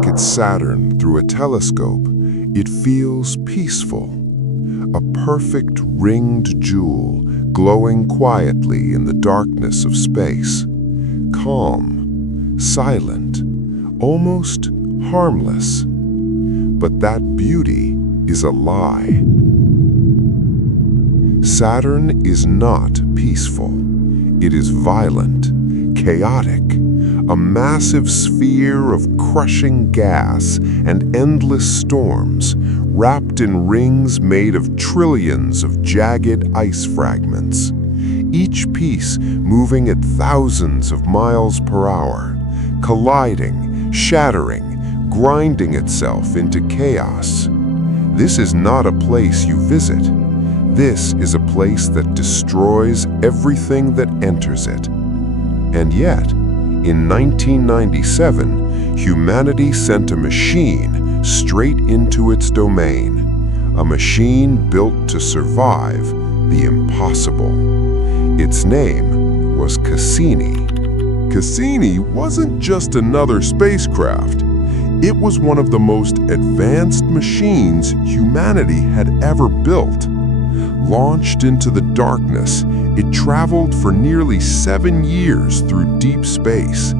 look at Saturn through a telescope, it feels peaceful. A perfect ringed jewel glowing quietly in the darkness of space. Calm, silent, almost harmless. But that beauty is a lie. Saturn is not peaceful. It is violent, chaotic, a massive sphere of crushing gas and endless storms, wrapped in rings made of trillions of jagged ice fragments, each piece moving at thousands of miles per hour, colliding, shattering, grinding itself into chaos. This is not a place you visit. This is a place that destroys everything that enters it. And yet, in 1997, humanity sent a machine straight into its domain, a machine built to survive the impossible. Its name was Cassini. Cassini wasn't just another spacecraft. It was one of the most advanced machines humanity had ever built. Launched into the darkness, it traveled for nearly 7 years through deep space,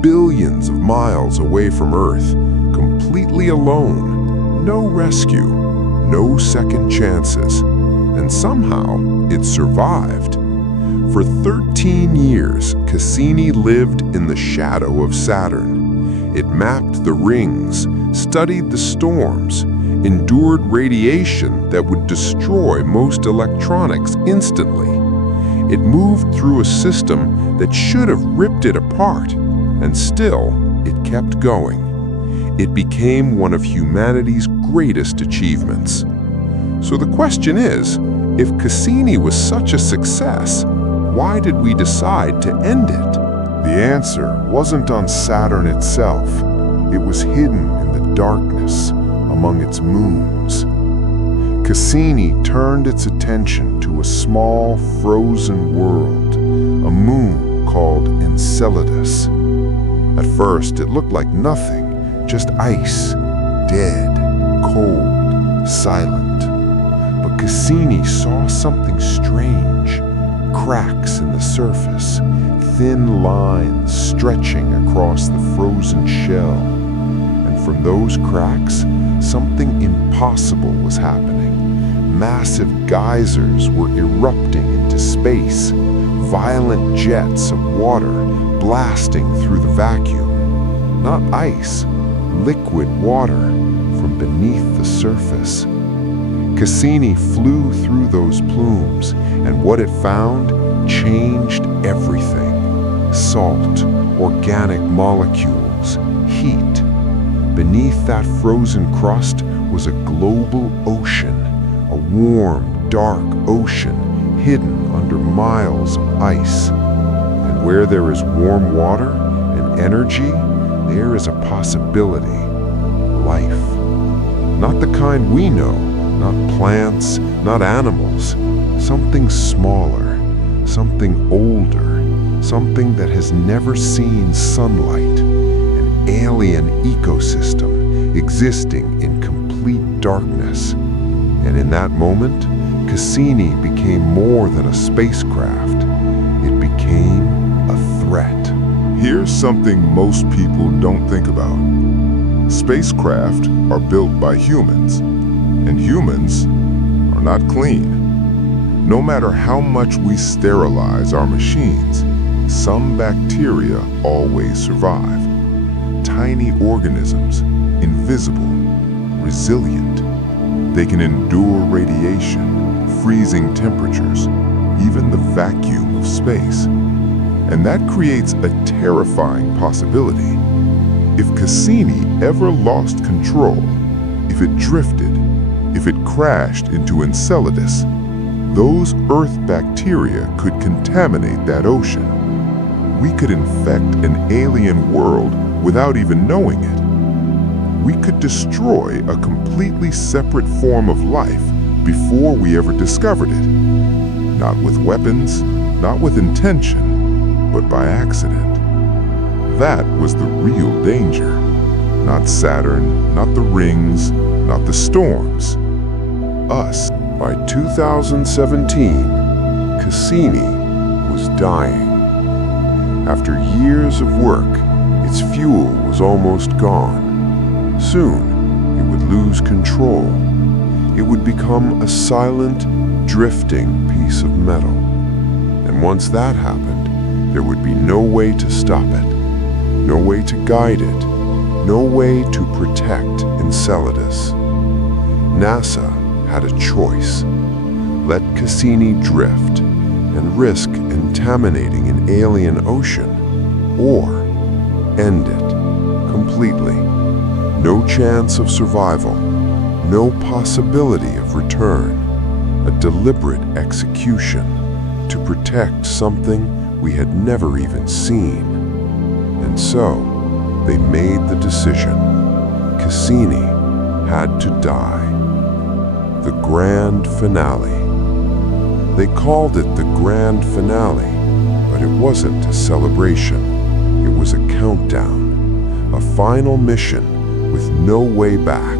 billions of miles away from Earth, completely alone, no rescue, no second chances, and somehow it survived. For 13 years, Cassini lived in the shadow of Saturn. It mapped the rings, studied the storms, endured radiation that would destroy most electronics instantly. It moved through a system that should have ripped it apart, and still, it kept going. It became one of humanity's greatest achievements. So the question is, if Cassini was such a success, why did we decide to end it? The answer wasn't on Saturn itself. It was hidden in the darkness among its moons. Cassini turned its attention to a small, frozen world, a moon called Enceladus. At first, it looked like nothing, just ice, dead, cold, silent. But Cassini saw something strange. Cracks in the surface, thin lines stretching across the frozen shell. And from those cracks, something impossible was happening. Massive geysers were erupting into space, violent jets of water blasting through the vacuum. Not ice, liquid water from beneath the surface. Cassini flew through those plumes, and what it found changed everything. Salt, organic molecules, heat. Beneath that frozen crust was a global ocean, a warm, dark ocean hidden under miles of ice. And where there is warm water and energy, there is a possibility. Life. Not the kind we know. Not plants, not animals, something smaller, something older, something that has never seen sunlight, an alien ecosystem existing in complete darkness. And in that moment, Cassini became more than a spacecraft. It became a threat. Here's something most people don't think about. Spacecraft are built by humans. And humans are not clean. No matter how much we sterilize our machines, some bacteria always survive. Tiny organisms, invisible, resilient. They can endure radiation, freezing temperatures, even the vacuum of space. And that creates a terrifying possibility. If Cassini ever lost control, if it drifted, if it crashed into Enceladus, those Earth bacteria could contaminate that ocean. We could infect an alien world without even knowing it. We could destroy a completely separate form of life before we ever discovered it. Not with weapons, not with intention, but by accident. That was the real danger. Not Saturn, not the rings, not the storms. Us. By 2017, Cassini was dying. After years of work, its fuel was almost gone. Soon, it would lose control. It would become a silent, drifting piece of metal. And once that happened, there would be no way to stop it, no way to guide it, no way to protect Enceladus. NASA had a choice. Let Cassini drift and risk contaminating an alien ocean, or end it completely. No chance of survival, no possibility of return, a deliberate execution to protect something we had never even seen. And so, they made the decision. Cassini had to die. The grand finale. They called it the grand finale, but it wasn't a celebration. It was a countdown, a final mission with no way back.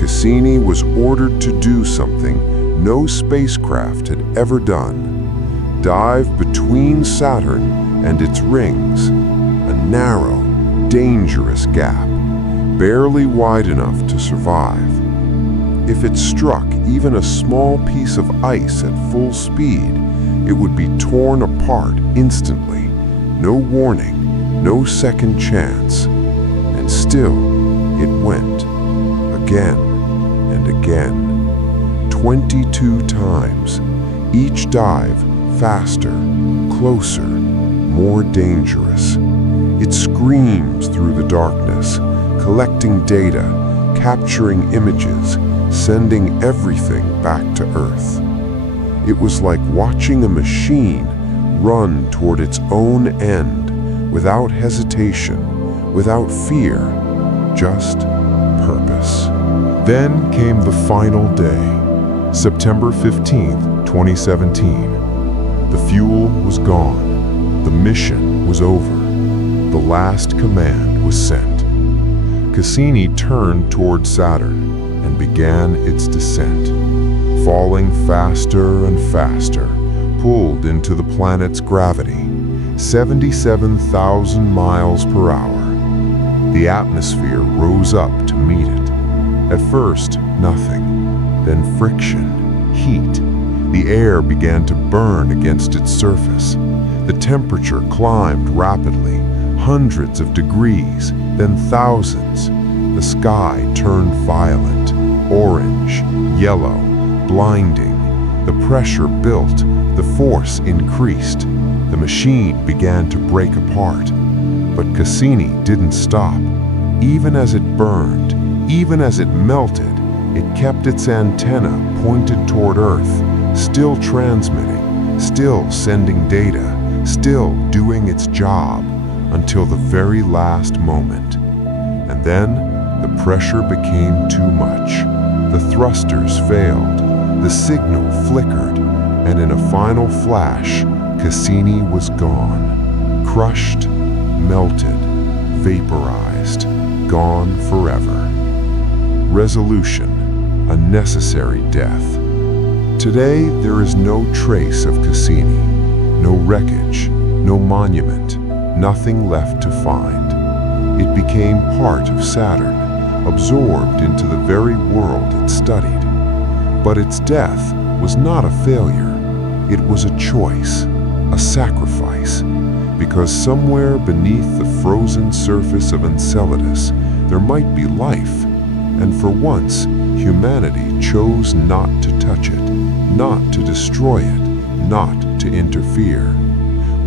Cassini was ordered to do something no spacecraft had ever done. Dive between Saturn and its rings, a narrow, dangerous gap, barely wide enough to survive. If it struck even a small piece of ice at full speed, it would be torn apart instantly. No warning, no second chance. And still, it went. Again and again. 22 times. Each dive faster, closer, more dangerous. It screams through the darkness, collecting data, capturing images, sending everything back to Earth. It was like watching a machine run toward its own end, without hesitation, without fear, just purpose. Then came the final day, September 15th, 2017. The fuel was gone. The mission was over. The last command was sent. Cassini turned toward Saturn and began its descent, falling faster and faster, pulled into the planet's gravity, 77,000 miles per hour. The atmosphere rose up to meet it. At first, nothing. Then friction, heat. The air began to burn against its surface. The temperature climbed rapidly, hundreds of degrees, then thousands. The sky turned violent, orange, yellow, blinding. The pressure built, the force increased. The machine began to break apart. But Cassini didn't stop. Even as it burned, even as it melted, it kept its antenna pointed toward Earth, still transmitting, still sending data, still doing its job, until the very last moment. And then, the pressure became too much. The thrusters failed, the signal flickered, and in a final flash, Cassini was gone. Crushed, melted, vaporized, gone forever. Resolution, a necessary death. Today, there is no trace of Cassini, no wreckage, no monument, nothing left to find. It became part of Saturn, absorbed into the very world it studied. But its death was not a failure. It was a choice, a sacrifice, because somewhere beneath the frozen surface of Enceladus, there might be life, and for once, humanity chose not to touch it, not to destroy it, not to interfere.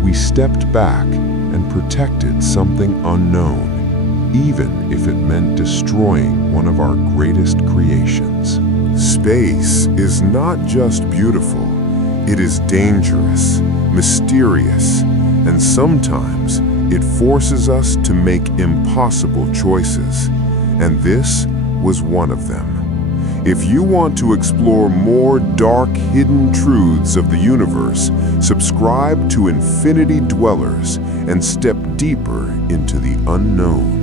We stepped back and protected something unknown, even if it meant destroying one of our greatest creations. Space is not just beautiful, it is dangerous, mysterious, and sometimes it forces us to make impossible choices, and this was one of them. If you want to explore more dark, hidden truths of the universe, subscribe to Infinity Dwellers and step deeper into the unknown.